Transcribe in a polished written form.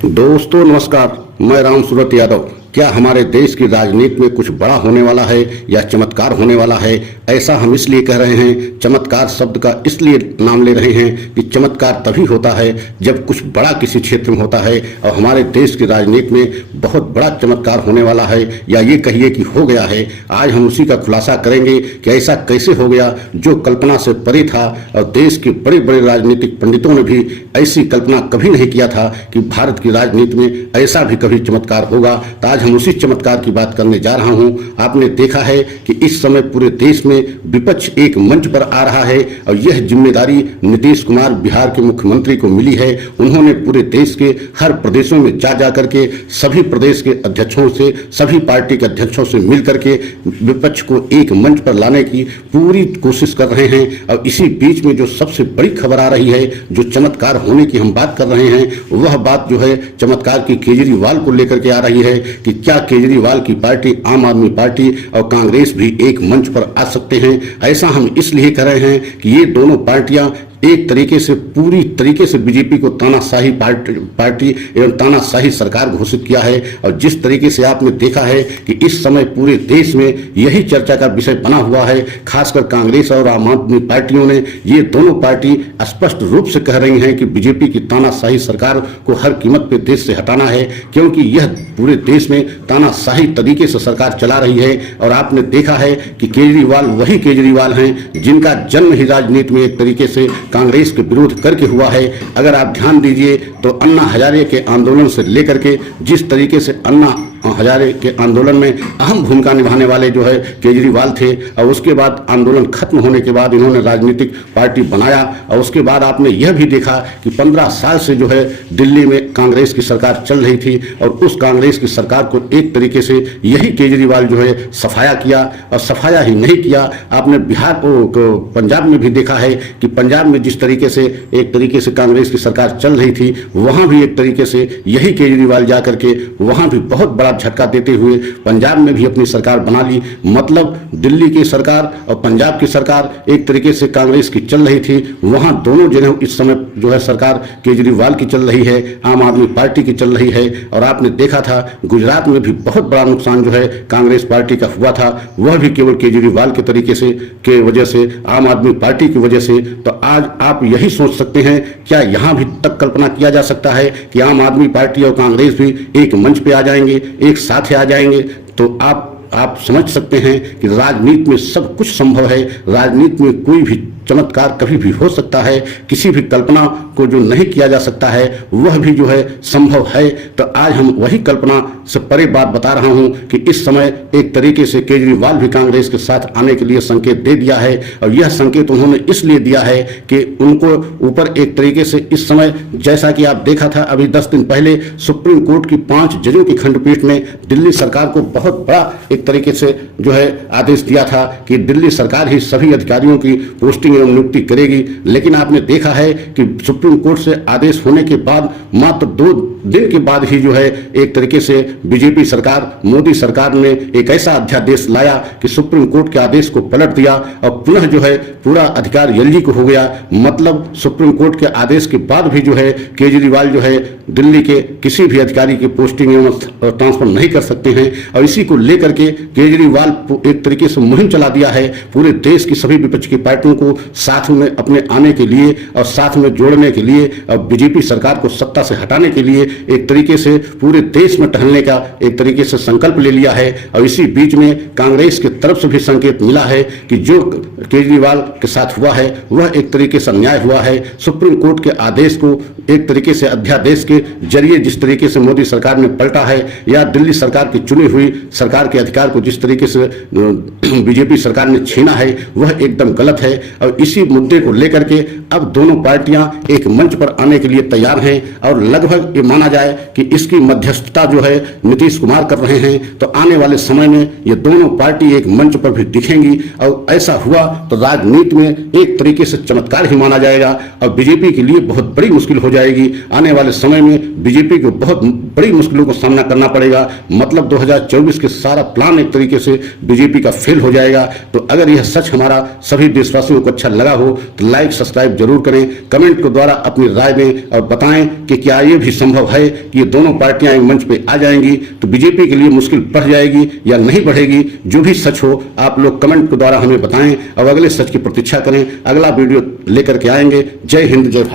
दोस्तों नमस्कार, मैं राम सूरत यादव। क्या हमारे देश की राजनीति में कुछ बड़ा होने वाला है या चमत्कार होने वाला है? ऐसा हम इसलिए कह रहे हैं, चमत्कार शब्द का इसलिए नाम ले रहे हैं कि चमत्कार तभी होता है जब कुछ बड़ा किसी क्षेत्र में होता है, और हमारे देश की राजनीति में बहुत बड़ा चमत्कार होने वाला है, या ये कहिए कि हो गया है। आज हम उसी का खुलासा करेंगे कि ऐसा कैसे हो गया जो कल्पना से परे था, और देश के बड़े बड़े राजनीतिक पंडितों ने भी ऐसी कल्पना कभी नहीं किया था कि भारत की राजनीति में ऐसा भी कभी चमत्कार होगा। तो आज हम उसी चमत्कार की बात करने जा रहा हूं। आपने देखा है कि इस समय पूरे देश में विपक्ष एक मंच पर आ रहा है, और यह जिम्मेदारी नीतीश कुमार बिहार के मुख्यमंत्री को मिली है। उन्होंने पूरे देश के हर प्रदेशों में जा करके सभी प्रदेश के अध्यक्षों से, सभी पार्टी के अध्यक्षों से मिल करके विपक्ष को एक मंच पर लाने की पूरी कोशिश कर रहे हैं। और इसी बीच में जो सबसे बड़ी खबर आ रही है, जो चमत्कार होने की हम बात कर रहे हैं, वह बात जो है चमत्कार की केजरीवाल को लेकर के आ रही है कि क्या केजरीवाल की पार्टी आम आदमी पार्टी और कांग्रेस भी एक मंच पर आ सकते हैं। ऐसा हम इसलिए कर रहे हैं कि ये दोनों पार्टियां एक तरीके से पूरी तरीके से बीजेपी को तानाशाही पार्टी एवं तानाशाही सरकार घोषित किया है। और जिस तरीके से आपने देखा है कि इस समय पूरे देश में यही चर्चा का विषय बना हुआ है, खासकर कांग्रेस और आम आदमी पार्टियों ने, ये दोनों पार्टी स्पष्ट रूप से कह रही हैं कि बीजेपी की तानाशाही सरकार को हर कीमत पे देश से हटाना है, क्योंकि यह पूरे देश में तानाशाही तरीके से सरकार चला रही है। और आपने देखा है कि केजरीवाल वही केजरीवाल हैं जिनका जन्म ही राजनीति में एक तरीके से कांग्रेस के विरोध करके हुआ है। अगर आप ध्यान दीजिए तो अन्ना हजारे के आंदोलन से लेकर के जिस तरीके से अन्ना हजारे के आंदोलन में अहम भूमिका निभाने वाले जो है केजरीवाल थे, और उसके बाद आंदोलन खत्म होने के बाद इन्होंने राजनीतिक पार्टी बनाया। और उसके बाद आपने यह भी देखा कि 15 साल से जो है दिल्ली में कांग्रेस की सरकार चल रही थी, और उस कांग्रेस की सरकार को एक तरीके से यही केजरीवाल जो है सफाया किया। और सफाया ही नहीं किया, आपने बिहार पंजाब में भी देखा है कि पंजाब में जिस तरीके से एक तरीके से कांग्रेस की सरकार चल रही थी, वहां भी एक तरीके से यही केजरीवाल जाकर के वहां भी बहुत बड़ा झटका देते हुए पंजाब में भी अपनी सरकार बना ली। मतलब दिल्ली की सरकार और पंजाब की सरकार एक तरीके से कांग्रेस की चल रही थी, वहां दोनों जगह इस समय जो है सरकार केजरीवाल की चल रही है, आम आदमी पार्टी की चल रही है। और आपने देखा था गुजरात में भी बहुत बड़ा नुकसान जो है कांग्रेस पार्टी का हुआ था, वह भी केवल केजरीवाल के तरीके से के वजह से, आम आदमी पार्टी की वजह से। तो आज आप यही सोच सकते हैं, क्या यहां भी तक कल्पना किया जा सकता है कि आम आदमी पार्टी और कांग्रेस भी एक मंच पे आ जाएंगे, एक साथ आ जाएंगे? तो आप समझ सकते हैं कि राजनीति में सब कुछ संभव है। राजनीति में कोई भी चमत्कार कभी भी हो सकता है। किसी भी कल्पना को जो नहीं किया जा सकता है वह भी जो है संभव है। तो आज हम वही कल्पना से परे बात बता रहा हूं कि इस समय एक तरीके से केजरीवाल भी कांग्रेस के साथ आने के लिए संकेत दे दिया है। और यह संकेत उन्होंने इसलिए दिया है कि उनको ऊपर एक तरीके से इस समय, जैसा कि आप देखा था अभी 10 दिन पहले सुप्रीम कोर्ट की 5 जजों की खंडपीठ ने दिल्ली सरकार को बहुत बड़ा एक तरीके से जो है आदेश दिया था कि दिल्ली सरकार ही सभी अधिकारियों की पोस्टिंग एवं नियुक्ति करेगी। लेकिन आपने देखा है कि सुप्रीम कोर्ट से आदेश होने के बाद मात्र 2 दिन के बाद ही जो है एक तरीके से बीजेपी सरकार, मोदी सरकार ने एक ऐसा अध्यादेश लाया कि सुप्रीम कोर्ट के आदेश को पलट दिया, और पुनः जो है पूरा अधिकार एलजी को हो गया। मतलब सुप्रीम कोर्ट के आदेश के बाद भी जो है केजरीवाल जो है दिल्ली के किसी भी अधिकारी की पोस्टिंग एवं ट्रांसफर नहीं कर सकते हैं। और इसी को लेकर के केजरीवाल एक तरीके से मुहिम चला दिया है पूरे देश की सभी विपक्ष की पार्टियों को साथ में अपने आने के लिए और साथ में जोड़ने के लिए, और बीजेपी सरकार को सत्ता से हटाने के लिए एक तरीके से पूरे देश में टहलने का एक तरीके से संकल्प ले लिया है। और इसी बीच में कांग्रेस की तरफ से भी संकेत मिला है कि जो केजरीवाल के साथ हुआ है वह एक तरीके से अन्याय हुआ है। सुप्रीम कोर्ट के आदेश को एक तरीके से अध्यादेश के जरिए जिस तरीके से मोदी सरकार ने पलटा है, या दिल्ली सरकार की चुनी हुई सरकार के अधिकार को जिस तरीके से बीजेपी सरकार ने छीना है, वह एकदम गलत है। और इसी मुद्दे को लेकर के अब दोनों पार्टियां एक मंच पर आने के लिए तैयार हैं, और लगभग ये माना जाए कि इसकी मध्यस्थता जो है नीतीश कुमार कर रहे हैं। तो आने वाले समय में ये दोनों पार्टी एक मंच पर भी दिखेंगी, और ऐसा हुआ तो राजनीति में एक तरीके से चमत्कार ही माना जाएगा, और बीजेपी के लिए बहुत बड़ी मुश्किल हो जाएगी। जाएगी। आने वाले समय में बीजेपी को बहुत बड़ी मुश्किलों का सामना करना पड़ेगा। मतलब 2024 के सारा प्लान एक तरीके से बीजेपी का फेल हो जाएगा। तो अगर यह सच हमारा सभी देशवासियों को अच्छा लगा हो तो लाइक सब्सक्राइब जरूर करें, कमेंट के द्वारा अपनी राय दें और बताएं कि क्या ये भी संभव है कि ये दोनों पार्टियां एक मंच पे आ जाएंगी तो बीजेपी के लिए मुश्किल बढ़ जाएगी या नहीं बढ़ेगी। जो भी सच हो आप लोग कमेंट के द्वारा हमें बताएं और अगले सच की प्रतीक्षा करें। अगला वीडियो लेकर के आएंगे। जय हिंद, जय भारत।